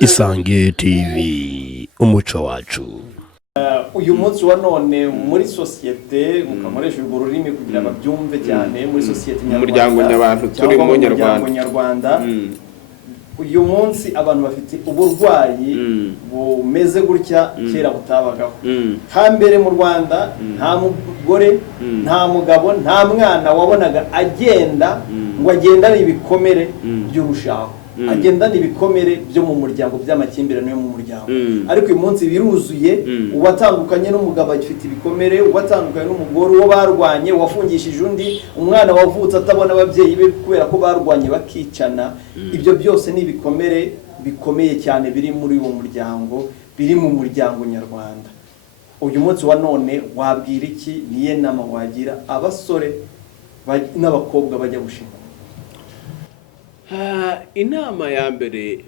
Isange TV umuco wacu. Uyu munsi wa none muri societe mukamoresha urwo rurimi kugira babyumve cyane muri societe umuryango nyabantu turi mu Nyarwanda. Uyu munsi abantu bafite uburwayi bumeze gutya kera butabagaho. Hambere mu Rwanda nta mugore nta mugabo nta mwana wabonaga agenda ngo agendane ibikomere by'urushako, agendana ibikomere byo mu muryango by'amakimbirane yo mu muryango. Ariko uyu munsi biruzuye, uwatandukanye n'umugabo afite ibikomere, uwatandukanye n'umugore uwo barwanye, wafungishije undi, umwana wavutse atabona ababyeyi be kubera ko barwanye bakicana. Ibyo byose ni ibikomere bikomeye cyane biri muri uwo muryango, biri mu muryango nyarwanda. Uyu munsi wa none wabwira iki, niye nama wagira abasore n'abakobwa bajya gushinga? Inama ya mbere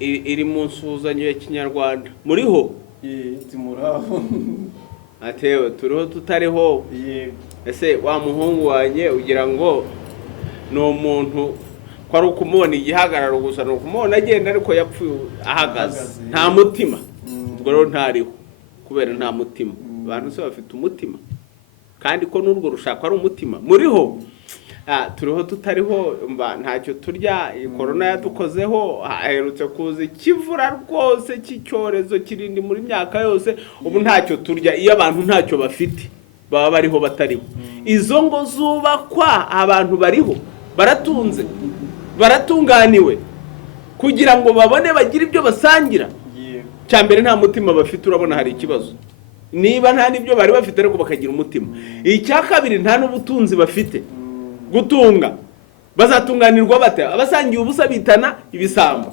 iri mu nsuzanyo ya Kinyarwanda. Muriho? Timuraho. Atewe turiho tutariho. Ese wa muhungu wanjye ugira ngo no muntu kwari ukumubona igihagararo gusa, no kumubona agenda ariko yapfuye ahagaze, nta mutima. Ubwo rero ntariho kubera nta mutima. Abantu se bafite umutima kandi ko n'urwo rushaka ari umutima. Muriho? Turiho tutariho, mba ntacyo turya. Corona yadukozeho, aherutse kuza ikivura rwose cy'icyorezo kirindi muri myaka yose. Ubu ntacyo turya iyo abantu ntacyo bafite, baba bariho batariho. Izo ngo zubakwa, abantu bariho baratunze, baratunganiwe kugira ngo babone bagire ibyo basangira. Cyambere nta mutima bafite, urabona hari ikibazo. Niba nta nibyo bari bafite ariko bakagira umutima. Icya kabiri nta n'ubutunzi bafite. Gutunga bazatunganirwa bate? Abasangiye ubusa bitana ibisamba.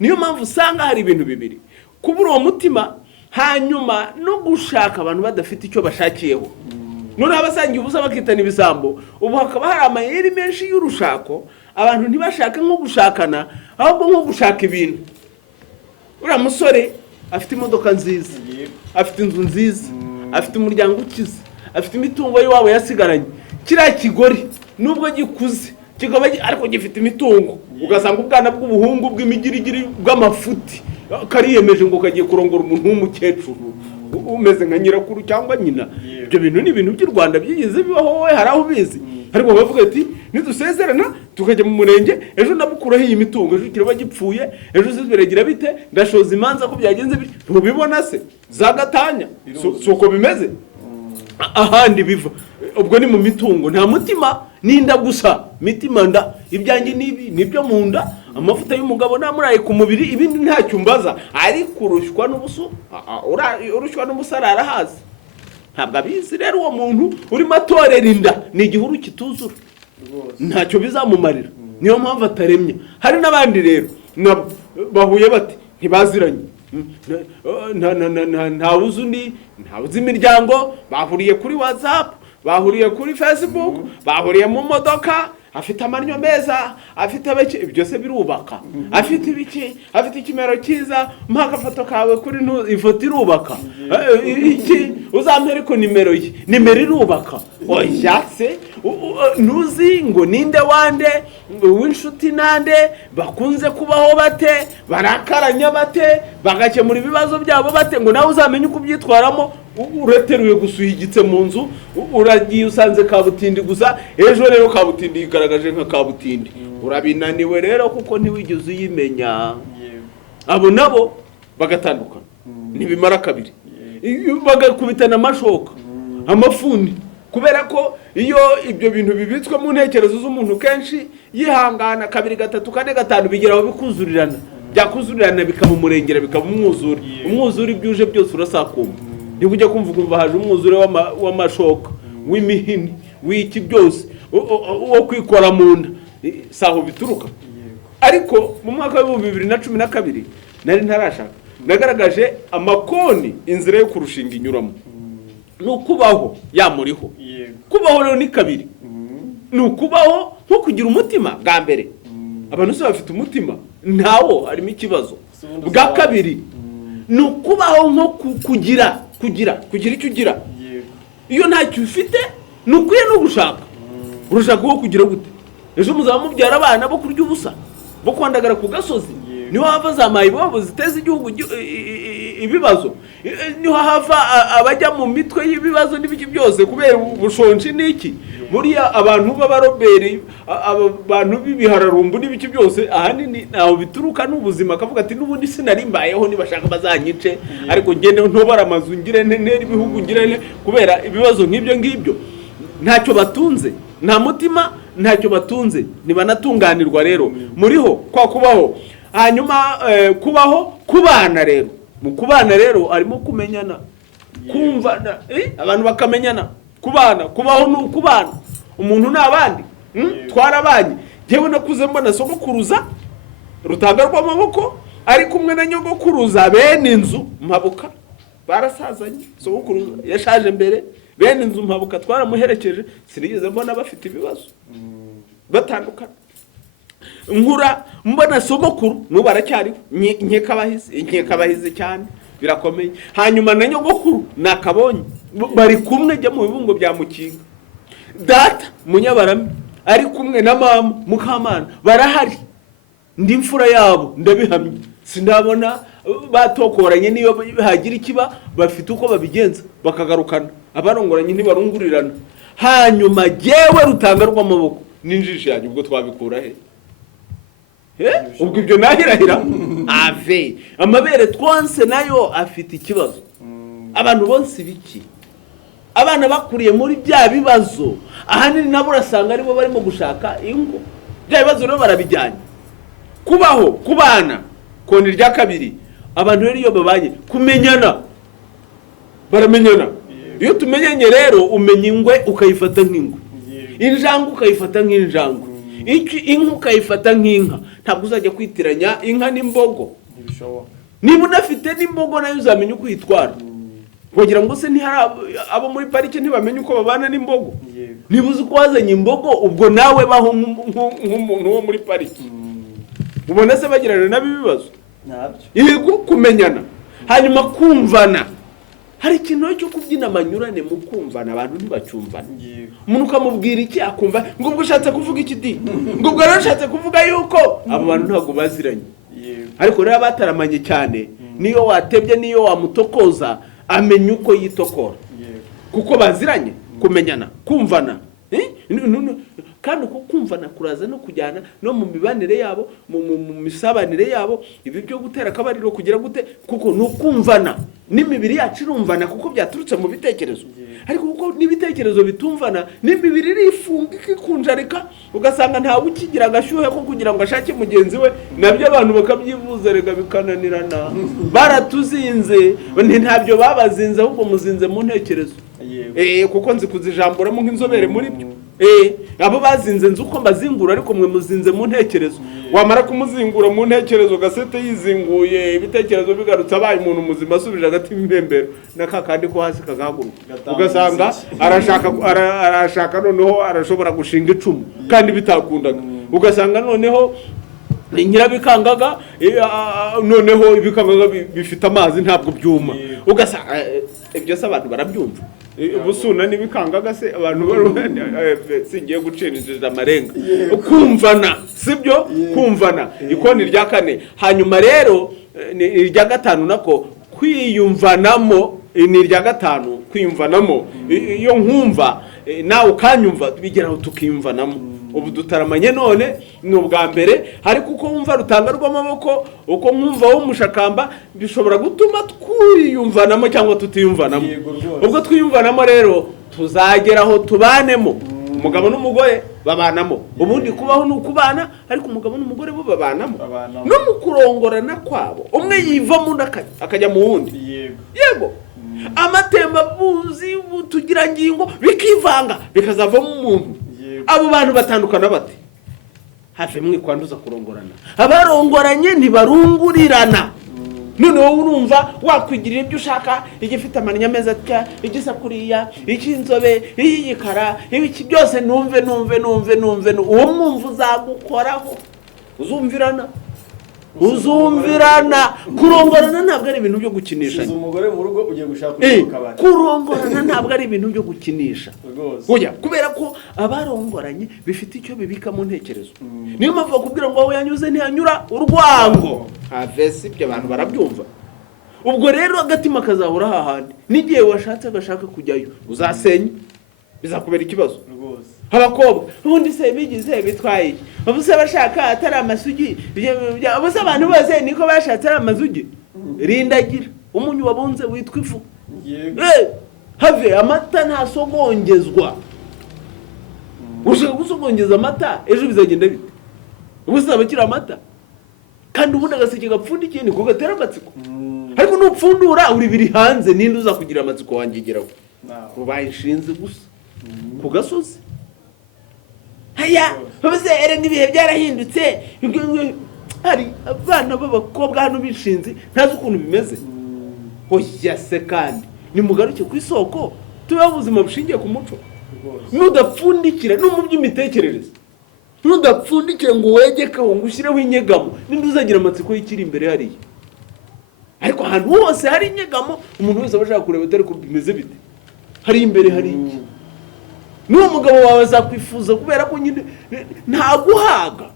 Niyo mpamvu usanga hari ibintu bibiri: kubura uwo mutima, hanyuma no gushaka abantu badafite icyo bashakiyeho. None abasangiye ubusa bakitana ibisambo, ubu hakaba hari amayeri menshi y'urushako. Abantu ntibashaka nko gushakana, ahubwo nko gushaka ibintu. Uriya musore afite imodoka nziza, afite inzu nziza, afite umuryango ukize, afite imitungo y'iwabo yasigaranye. Kiriya kigori nubwo gikuze kikaba ariko gifite imitungo, ugasanga ubwana bw'ubuhungu bw'imigirigiri bw'amafuti kariyemeje ngo kagiye kurongora umuntu w'umukecuru umeze nka nyirakuru cyangwa nyina. Ibyo bintu ni ibintu by'u Rwanda byigeze bibaho, wowe hari aho ubizi? Ariko bavuga ati nidusezerana tukajya mu murenge, ejo ndabukuraho iyi mitungo, ejo kiraba gipfuye, ejo zibiragira bite, ndashoza imanza ko byagenze bite. Ntubibona se za gatanya? Suko bimeze ahandi biva. Ubwo ni mu mitungo, nta mutima, ninda gusa mitima nda. Ibyanjye nibi nibyo mu nda, amavuta y'umugabo namuraye ku mubiri, ibindi ntacyo mbaza. Ariko urushwa n'ubuso, urushwa n'umusarara hazi ntabwo abizi. Rero uwo muntu urimo atorera inda ni igihuru kituzura, ntacyo bizamumarira. Niyo mpamvu ataremye. Hari n'abandi rero bahuye bati ntibaziranye, ntawuzi undi, ntawuzi imiryango, bahuriye kuri WhatsApp, bahuriye kuri Facebook, bahuriye mu modoka, afite amanyo meza, afite bake, ibyo se birubaka. Afite ibiki, afite ikimero cyiza, mpaka foto kawe kuri ifoto irubaka. Iki uzampere ko nimero ye, nimero irubaka. Oya se ntuzi ngo ninde wande w'inshuti nande, bakunze kubaho bate, barakaranya bate, bagakemura ibibazo byabo bate, ngo nawe uzamenye uko byitwaramo. Ureteruye gusuhigitse mu nzu, uragiye usanze kabutindi gusa, ejo rero kabutindi yigaragaje nka kabutindi. Urabinaniwe rero kuko ntiwigeze uyimenya. Abo nabo bagatandukana, ntibimara kabiri, bagakubitana amashoka, amafuni, kubera ko iyo ibyo bintu bibitswe mu ntekerezo z'umuntu kenshi yihangana kabiri gatatu kane gatanu bigeraho bikuzurirana, byakuzurirana bikaba umurengera, bikaba umwuzure. Umwuzure ibyuje byose urasakuma. Niba ujya kumva haje umwuzure w'amashoka, w'imihini, w'iki byose, wo kwikora mu nda, saho bituruka. Ariko mu mwaka wa 2012 nari ntarashaka, nagaragaje amakoni inzira yo kurushinga inyuramo. Nukubaho yamuriho. Kubaho rero ni kabiri. Nukubaho nko kugira umutima bwa mbere. Abantu se bafite umutima ntawo, harimo ikibazo. Bwa kabiri nukubaho nko kugira icyo ugira. Iyo ntacyo ufite nukwiye no gushaka. Urashaka ko kugira gute? Ejo muzaba mubyara abana bo kurya ubusa, bo kwandagara ku gasozi, niho hava za mayibobo ziteza igihugu ibibazo, niho hava abajya mu mitwe y'ibibazo n'ibiki byose kubera ubushonji n'iki. Buriya abantu b'abaroberi, abantu b'ibihararumbu n'ibiki byose ahanini naho bituruka n'ubuzima, akavuga ati n'ubundi sinarimbayeho, nibashaka bazanyice ariko ngende ntobara amazu ngire ntera ibihugu ngire, kubera ibibazo nk'ibyo ngibyo ntacyo batunze, nta mutima ntacyo batunze, ntibanatunganirwa. Rero muriho kwa kubaho, hanyuma kubaho kubana. Rero mu kubana rero harimo kumenyana, kumvana, abantu bakamenyana. Kubaho ni ukubana, umuntu n'abandi twarabanye. Yewe nakuze mbona sogokuruza Rutanga rw'amaboko ari kumwe na nyogokuruza bene inzu Mpabuka, barasazanye. Sogokuruza yashaje mbere, bene inzu Mpabuka twaramuherekeje, sinigeze mbona bafite ibibazo batandukana. Nkura mbona sogokuru n'ubu aracyariho, nkekabahizi cyane, birakomeye. Hanyuma na nyogokuru nakabonye bari kumwe jya mu bibungo bya Mukinga. Data Munyabarame ari kumwe na mama Mukamana, barahari, ndi mfura yabo ndabihamye. Sindabona batokoranye, niyo hagira ikiba bafite uko babigenza bakagarukana, abarongoranye ntibarungurirana. Hanyuma jewe Rutanga rw'amaboko ninjishe yanyu, ubwo twabikura he? Ubwo ibyo nahirahira ave amabere twonse nayo afite ikibazo. Abantu bonse biki, abana bakuriye muri bya bibazo, ahanini nabo urasanga aribo barimo gushaka ingo. Bya bibazo rero barabijyanye. Kubaho kubana kondi rya kabiri, abantu rero iyo babanye kumenyana, baramenyana. Iyo tumenyanye rero umenya ingwe ukayifata nk'ingwe, injangwe ukayifata nk'injangwe, inka ukayifata nk'inka. Ntabwo uzajya kwitiranya inka n'imbogo. Niba unafite n'imbogo nayo uzamenya uko yitwara, kugira ngo se ntihari abo muri parike ntibamenye uko babana n'imbogo. Niba uzi ko wazanye imbogo, ubwo nawe baho nk'umuntu wo muri parike. Ubona se bagirana nabo ibibazo? Yego, kumenyana. Hanyuma kumvana, hari ikintu cyo kubyina amanyurane mu kumvana, abantu ntibacyumvana. Umuntu ukamubwira iki akumva ngo ubwo ushatse kuvuga iki di, ngo ubwo arashatse kuvuga yuko abo bantu ntabwo baziranye. Ariko rero bataramanye cyane, niyo watebye niyo wamutokoza amenya uko yitokora, kuko baziranye. Kumenyana, kumvana, kandi uko kumvana kuraza no kujyana no mu mibanire yabo, mu misabanire yabo. Ibi byo gutera akabariro kugira gute, kuko no kumvana n'imibiri yacu irumvana, kuko byaturutse mu bitekerezo. Ariko kuko n'ibitekerezo bitumvana, n'imibiri irifunga ikunjarika, ugasanga ntawe ukigira agashyuhe ko kugira ngo ashake mugenzi we, nabyo abantu bakabyivuza rega bikananirana. Baratuzinze, ntabyo babazinze, ahubwo muzinze mu ntekerezo. Kuko nzi kuzijamburamo nk'inzobere muri byo. Abo bazinze nzi uko mbazingura, ariko mwe muzinze mu ntekerezo. Wamara kumuzingura mu ntekerezo, gasete yizinguye, ibitekerezo bigarutse, abaye umuntu muzima asubije agati impembero nakakandi ko hasi kagahaguruka. Ugasanga arashaka noneho arashobora gushinga icumu kandi bitakundaga. Ugasanga noneho nyirabikangaga, noneho ibikangaga bifite amazi ntabwo byuma. Ugasanga ibyo se abantu barabyumva. Ubusuna nibikangaga se abantu singiye gucirinjira amarenga. Kumvana, sibyo? Kumvana ikoni rya kane. Hanyuma rero irya gatanu nako kwiyumvanamo, ni irya gatanu kwiyumvanamo. Iyo nkumva nawe ukanyumva, bigeraho tukiyumvanamo. Ubu dutaramanye none ni ubwa mbere, ariko uko wumva Rutanga rw'amaboko, uko mwumva wo Mushakamba, bishobora gutuma twiyumvanamo cyangwa tutiyumvanamo. Ubwo twiyumvanamo rero tuzageraho tubanemo. Umugabo n'umugore babanamo. Ubundi kubaho ni ukubana, ariko umugabo n'umugore bo babanamo. No mu kurongorana kwabo, umwe yiva mu akajya mu wundi. Yego, amatembabuzi tugira ngingo bikivanga bikazavamo umuntu. Abo bantu batandukana bate? Hafi mwe kwanduza kurongorana. Abarongoranye ntibarungurirana. Noneho urumva wakwigirira ibyo ushaka, igifite amanya meza atya, igisakuriya, ikinzobe, iyikara, ibiki byose numve. Uwo mwumva uzagukoraho. Uzumvirana. uzumvirana. Kurongorana ntabwo ari ibintu byo gukinisha. Umugore mu rugo ugiye gushaka mu kabari. Kurongorana ntabwo ari ibintu byo gukinisha. Oya, kubera ko abarongoranye bifite icyo bibika mu ntekerezo. Niyo mpamvu bakubwira ngo aho yanyuze ntihanyura urwango. Avesi ibyo abantu barabyumva. Ubwo rero agatima kazahora hahandi. N'igihe washatse agashaka kujyayo uzasenya. Bizakubera ikibazo. Abakobwa ubundi se bigize bitwaye ubuse bashaka atari amasugi ubuse abantu bose niko bashatse ari amasugi rindagira umunyu wabunze witwa ifu have amata ntasogongezwa ushaka gusogongeza amata ejo bizagenda bite ubuse abakira amata kandi ubundi agaseke gapfundikiye niko gatera amatsiko ariko nupfundura uri biri hanze ninde uza kugira amatsiko wangigeraho ubaye inshinze gusa ku gasozi. Haya, bose erenga ibihe byarahindutse. Hari abana b'abakobwa hano bishinze ntazi ukuntu bimeze. Hoya se kandi ni mugaruke ku isoko tuba ubuzima bushingiye ku muco. Nudapfundikira no mu by'imitekerereze. Nudapfundikira ngo wegekaho ngo ushyireho inyegamo ninde uzagira amatsiko y'ikiri imbere hariya. Ariko ahantu hose hari inyegamo umuntu wese abashaka kureba atari ko bimeze bite. Hari imbere hari iki. N'uwo mugabo wawe azakwifuza kubera ko nyine ntaguhaga.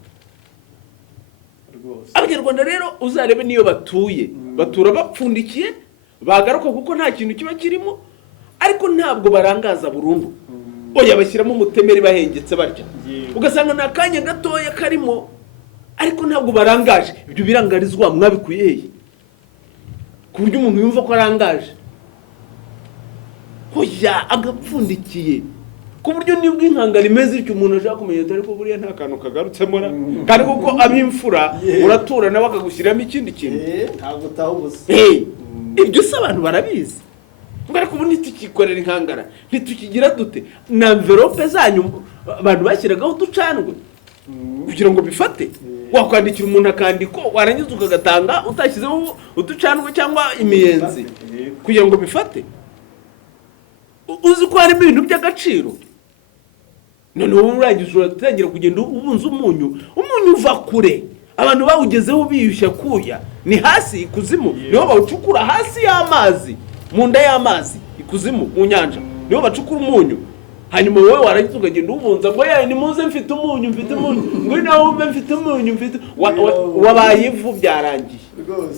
Abanyarwanda rero uzarebe niyo batuye batura bapfundikiye bagaruka kuko nta kintu kiba kirimo ariko ntabwo barangaza burundu. Oya bashyiramo umutemeri bahengetse barya ugasanga nta kanya gatoya karimo ariko ntabwo barangaje. Ibyo birangarizwa mwabikuye hehe ku buryo umuntu yumva ko arangaje? Oya agapfundikiye ku buryo nibwo inkangara imeze icyo umuntu ashaka kumenya ariko buriya nta kantu kagarutsemo kandi kuko abimfura uratura nawe akagushyiramo ikindi kintu ntabwo utahubuze. Ibyo se abantu barabizi ngo ariko ubu ntitukikorera inkangara ntitukigira dute na envelope zanyu abantu bashyiragaho uducanwe kugira ngo bifate. Wakwandikira umuntu akandiko warangiza ukagatanga utashyizeho uducanwe cyangwa imiyenzi kugira ngo bifate. Uzi ko harimo ibintu by'agaciro. None ubu urangije uratangira kugenda ubunza umunyu uva kure. Abantu bawugezeho biyushya kuya ni hasi ikuzimu niho bawucukura hasi y'amazi mu nda y'amazi ikuzimu mu nyanja niho bacukura umunyu. Hanyuma wowe warangiza ukagenda ubunza ngo yaye ni muze mfite umunyu ngo nawe ube mfite umunyu wabaye ivu byarangiye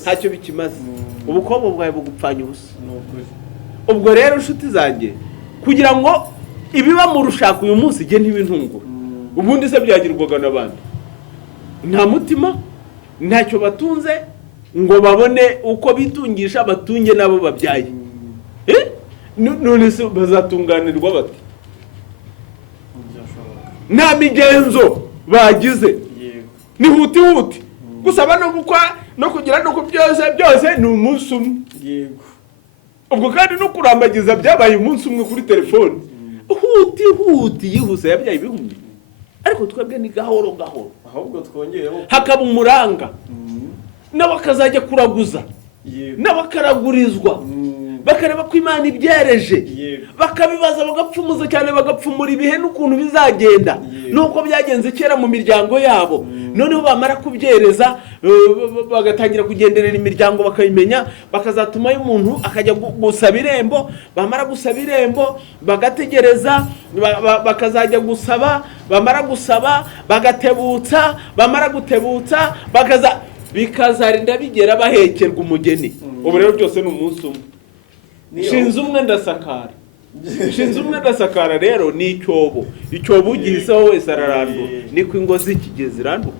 ntacyo bikimaze. Ubukobwa bwawe bugupfanya ubusa. Ubwo rero inshuti zanjye kugira ngo ibiba mu rushaka uyu munsi igihe ntibintungura ubundi se byagirwaga n'abandi nta mutima ntacyo batunze ngo babone uko bitungisha batunge nabo babyaye. None se bazatunganirwa bati? Nta migenzo bagize ni huti gusaba no gukwa no kugira no byose ni umunsi umwe. Ubwo kandi no kurambagiza byabaye umunsi umwe kuri telefone. Huti yihuse yabyaye ibihumbi. Ariko twebwe ni gahoro ahubwo twongeyeho hakaba umuranga n'abakazajya kuraguza n'abakaragurizwa bakareba ko Imana ibyereje bakabibaza bagapfumuza cyane bagapfumura ibihe n'ukuntu bizagenda nuko byagenze kera mu miryango yabo. Noneho bamara kubyereza bagatangira kugenderera imiryango bakayimenya bakazatuma y'umuntu akajya gusaba irembo. Bamara gusaba irembo bagategereza bakazajya gusaba. Bamara gusaba bagatebutsa. Bamara gutebutsa bikazarinda bigera bahekerwa umugeni. Ubu rero byose ni umunsi umwe. Shinze umwe ndasakara rero ni icyobo ugihiseho wese ararandura niko ingo zikigeze iranduka.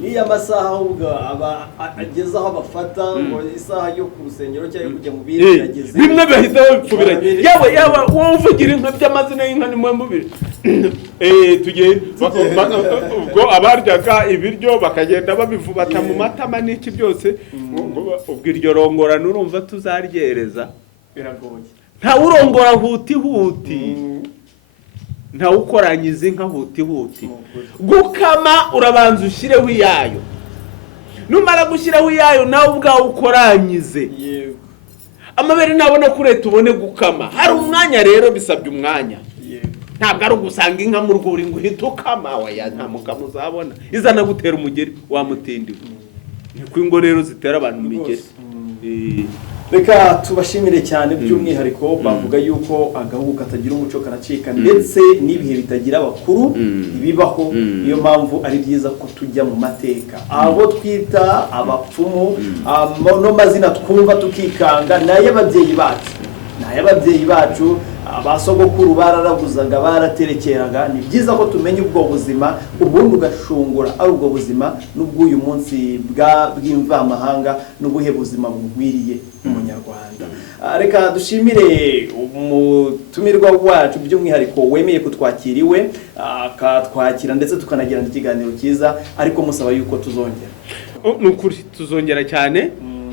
Niyo amasaha ahubwo aba ageze aho bafata ngo isaha yo ku rusengero cyangwa kujya mu bindi yageze bimwe bahita bipfubiranye yaba wowe uvugira inka by'amazina y'inka ni mwe mubiri tugiye ubwo abaryaga ibiryo bakagenda babivubata mu matama n'iki byose ubwo iryo rongorana urumva tuzaryereza biragoye. Nta urongora huti nta ukoranyiza inka huti gukama urabanza ushyireho iyayo numara gushyiraho iyayo nawe ubwawe ukoranyize amabere nabona kureta ubone gukama. Hari umwanya rero bisabye umwanya ntabwo ari ugusanga inka mu rwuri ngo uhite ukama nta mukama uzabona izana gutera umugeri wamutindiwe. niko ingo rero zitera abantu imigeri. Reka tubashimire cyane by'umwihariko bavuga yuko agahugu katagira umuco karacika ndetse n'ibihe bitagira abakuru bibaho, niyo mpamvu ari byiza ko tujya mu mateka abo twita abapfumu, no mazina twumva tukikanga n'ay'ababyeyi bacu abasogokuru bararaguzaga baraterekeraga. Ni byiza ko tumenya ubwo buzima ubundi ugashungura ari ubwo buzima n'ubw'uyu munsi bw'imvamahanga n'ubuhe buzima bugwiriye umunyarwanda. Reka dushimire umutumirwa wacu by'umwihariko wemeye kutwakiriwe akatwakira ndetse tukanagirana ikiganiro cyiza, ariko musaba yuko tuzongera. Nukuri tuzongera cyane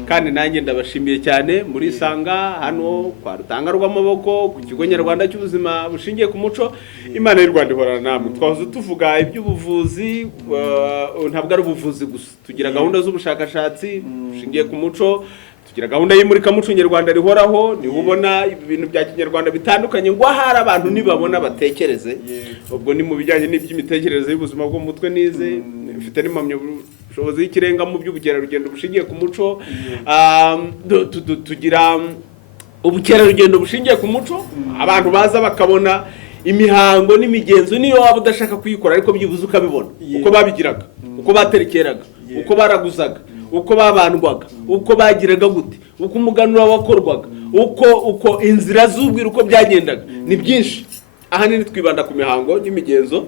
kandi nanjye ndabashimiye cyane muri Sanga hano kwa Rutanga rw'amaboko ku kigo nyarwanda cy'ubuzima bushingiye ku muco. Imana y'u Rwanda ihorana namwe. Twahoze tuvuga iby'ubuvuzi, ntabwo ari ubuvuzi gusa, tugira gahunda z'ubushakashatsi bushingiye ku muco, tugira gahunda y'imurikamuco nyarwanda rihoraho, ni ubona ibintu bya kinyarwanda bitandukanye ngo ahari abantu nibabona batekereze. Ubwo ni mu bijyanye n'iby'imitekerereze y'ubuzima bwo mu mutwe nize, mfite n'impamyo ubushobozi y'ikirenga mu by'ubukerarugendo bushingiye ku muco. Tugira ubukerarugendo bushingiye ku muco, abantu baza bakabona imihango n'imigenzo niyo waba udashaka kuyikora ariko byibuze ukabibona uko babigiraga, uko baterekeraga, uko baraguzaga, uko babandwaga, uko bagiraga gute, uko umuganura wakorwaga, uko inzira z'ubwira uko byagendaga. Ni byinshi, ahanini twibanda ku mihango n'imigenzo.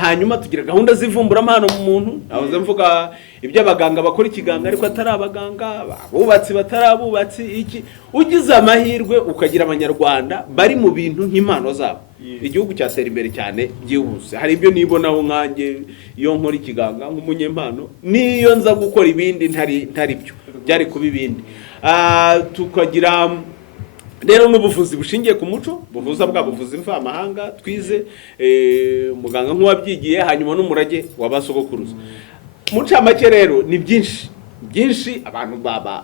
Hanyuma tugira gahunda z'ivumburamahano mu muntu, aho mvuga iby'abaganga bakora ikiganga ariko atari abaganga, abubatsi batari abubatsi. Iki ugize amahirwe ukagira abanyarwanda bari mu bintu nk'impano zabo, igihugu cyatera imbere cyane byihuse. Hari ibyo nibonaho nkanjye iyo nkora ikiganga nk'umunyempano, niyo nza gukora ibindi ntari byo byari kuba ibindi. Tukagira rero n'ubuvuzi bushingiye ku muco, buvuza bwa buvuzi mvamahanga twize, muganga nk'uwabyigiye, hanyuma n'umurage wabasogokuruza. Mu ncamake rero ni byinshi abantu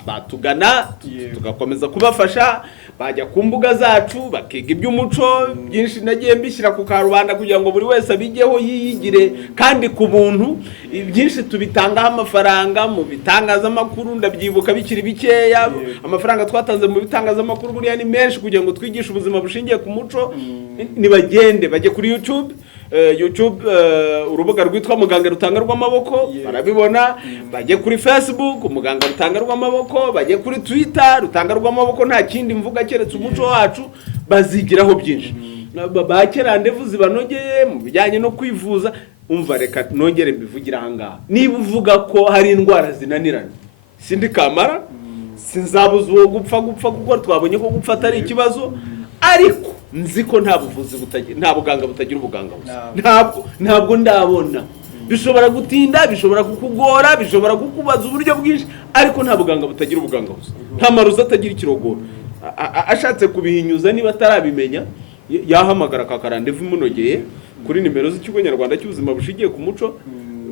batugana tugakomeza kubafasha, bajya ku mbuga zacu bakiga iby'umuco. Byinshi nagiye mbishyira ku karubanda kugira ngo buri wese abigeho yiyigire kandi ku buntu. Byinshi tubitangaho amafaranga mu bitangazamakuru, ndabyibuka bikiri bikeya. Amafaranga twatanze mu bitangazamakuru buriya ni menshi kugira ngo twigishe ubuzima bushingiye ku muco. Nibagende bajye kuri YouTube, urubuga rwitwa Muganga Rutanga rw'amaboko, barabibona. Bajye kuri Facebook Muganga Rutanga rw'amaboko, bajye kuri Twitter Rutanga rw'amaboko. Nta kindi mvuga keretse umuco wacu, bazigiraho byinshi. Bakera ndevuzi banogeye mu bijyanye no kwivuza. Umva reka nongere mbivugira ahangaha, niba uvuga ko hari indwara zinanirana sindi kamara, sinzabuza uwo gupfa kuko twabonye ko gupfa atari ikibazo, ariko nzi ko nta buganga butagira ubuganga busa. Ntabwo ndabona. Bishobora gutinda, bishobora kukugora, bishobora kukubaza uburyo bwinshi, ariko nta buganga butagira ubuganga busa. Nta maruza atagira ikirogoro. Ashatse kubihinyuza niba atarabimenya yahamagara Kakarandevu imunogeye kuri nimero z'ikigo nyarwanda cy'ubuzima bushingiye ku muco.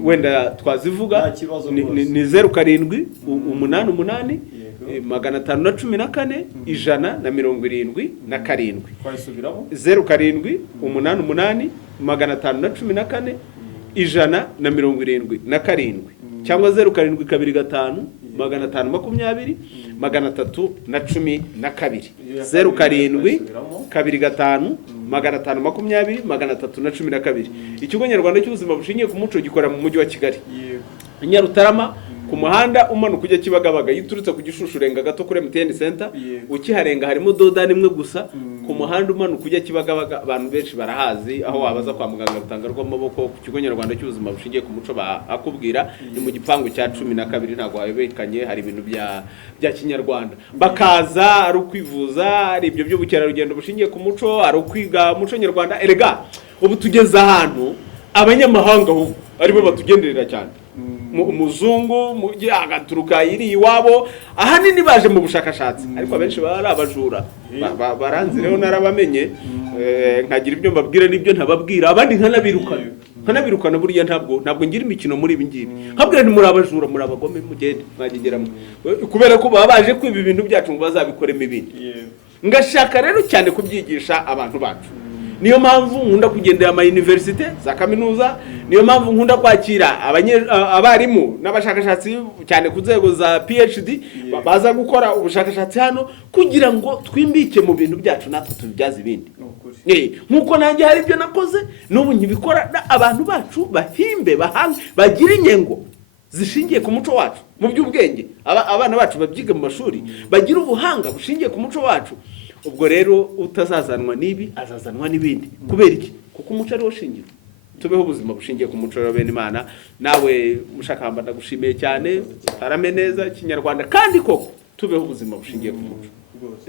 Wenda twazivuga ni 0788 514 177. 0788 514 177 cyangwa 0725 520 312 0725 520 312. Ikigo nyarwanda cy'ubuzima bushingiye ku muco gikora mu mujyi wa Kigali, Nyarutarama, ku muhanda umanuka ujya Kibagabaga. Yiturutse ku Gishushu renga gato kuri MTN Center, ukiharenga harimo dodani imwe gusa. Ku muhanda umanuka ujya Kibagabaga abantu benshi barahazi, aho wabaza kwa Muganga Rutanga rw'amaboko ku kigo nyarwanda cy'ubuzima bushingiye ku muco akubwira ni mu gipangu cya 12. Ntago wabekanye, hari ibintu bya kinyarwanda. Bakaza ari ukwivuza, ari ibyo by'ubukerarugendo bushingiye ku muco, ari ukwiga umuco nyarwanda. Erega ubu tugeze ahantu abanyamahanga ahubwo aribo batugenderera cyane. Umuzungu agaturuka iri iwabo, ahanini baje mu bushakashatsi, ariko abenshi bari abajura. Baranzi rero narabamenye, nkagira ibyo mbabwira n'ibyo ntababwira, abandi nkanabirukana. Buriya ntabwo ngira imikino muri ibi ngibi. Nkabwira ni muri abajura, muri abagome, mugende mwagigeramo, kubera ko baba baje kwiba ibintu byacu ngo bazabikoremo ibindi. Ngashaka rero cyane kubyigisha abantu bacu. niyo mpamvu nkunda kugendera ama university za kaminuza, niyo mpamvu nkunda kwakira abarimu n'abashakashatsi cyane ku nzego za PhD baza gukora ubushakashatsi hano kugira ngo twimbike mu bintu byacu natwe tubyaza ibindi. Nkuko nanjye hari ibyo nakoze n'ubu nkibikora, abantu bacu bahimbe bahanga bagira inyengo zishingiye ku muco wacu mu by'ubwenge, abana bacu babyiga mu mashuri bagira ubuhanga bushingiye ku muco wacu. Ubwo rero utazazanwa n'ibi azazanwa n'ibindi. Kubera iki? Kuko umuco ari wo shingiro. Tubeho ubuzima bushingiye ku muco wa bene Imana. Nawe Mushakamba ndagushimiye cyane, tarame neza Kinyarwanda kandi koko tubeho ubuzima bushingiye ku muco.